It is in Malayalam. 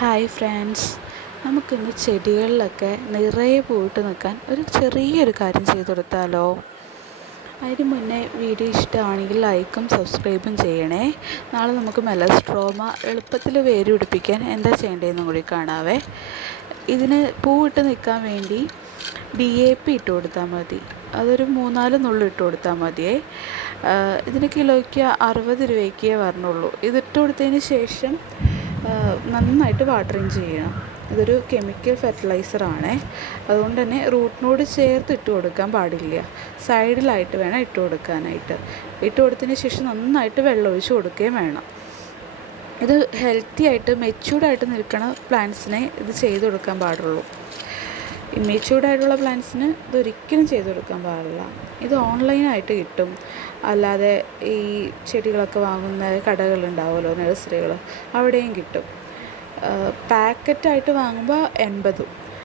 ഹായ് ഫ്രണ്ട്സ്, നമുക്കിന്ന് ചെടികളിലൊക്കെ നിറയെ പൂവിട്ട് നിൽക്കാൻ ഒരു ചെറിയൊരു കാര്യം ചെയ്തു കൊടുത്താലോ? അതിന് മുന്നേ വീഡിയോ ഇഷ്ടമാണെങ്കിൽ ലൈക്കും സബ്സ്ക്രൈബും ചെയ്യണേ. നാളെ നമുക്ക് മെലസ്ട്രോമ എളുപ്പത്തിൽ വേര് പിടിപ്പിക്കാൻ എന്താ ചെയ്യേണ്ടതെന്നും കൂടി കാണാവേ. ഇതിന് പൂവിട്ട് നിൽക്കാൻ വേണ്ടി DAP ഇട്ട് കൊടുത്താൽ മതി. അതൊരു 3-4 നുള്ളി ഇട്ട് കൊടുത്താൽ മതിയേ. ഇതിന് കിലോയ്ക്ക് 60 രൂപയ്ക്കേ വരണുള്ളൂ. ഇതിട്ട് കൊടുത്തതിന് ശേഷം നന്നായിട്ട് വാട്ടറിങ് ചെയ്യണം. ഇതൊരു കെമിക്കൽ ഫെർട്ടിലൈസറാണേ, അതുകൊണ്ട് തന്നെ റൂട്ടിനോട് ചേർത്ത് ഇട്ട് കൊടുക്കാൻ പാടില്ല. സൈഡിലായിട്ട് വേണം ഇട്ട് കൊടുക്കാനായിട്ട്. ഇട്ട് കൊടുത്തതിന് ശേഷം നന്നായിട്ട് വെള്ളം ഒഴിച്ച് കൊടുക്കുകയും വേണം. ഇത് ഹെൽത്തി ആയിട്ട് മെച്യൂർഡായിട്ട് നിൽക്കണ പ്ലാന്റ്സിനെ ഇത് ചെയ്ത് കൊടുക്കാൻ പാടുള്ളൂ. ഇമ്മെച്യൂർഡായിട്ടുള്ള പ്ലാന്റ്സിന് ഇതൊരിക്കലും ചെയ്ത് കൊടുക്കാൻ പാടില്ല. ഇത് ഓൺലൈനായിട്ട് കിട്ടും. അല്ലാതെ ഈ ചെടികളൊക്കെ വാങ്ങുന്ന കടകളുണ്ടാവുമല്ലോ, നഴ്സറികൾ, അവിടെയും കിട്ടും. പാക്കറ്റായിട്ട് വാങ്ങുമ്പോൾ 80,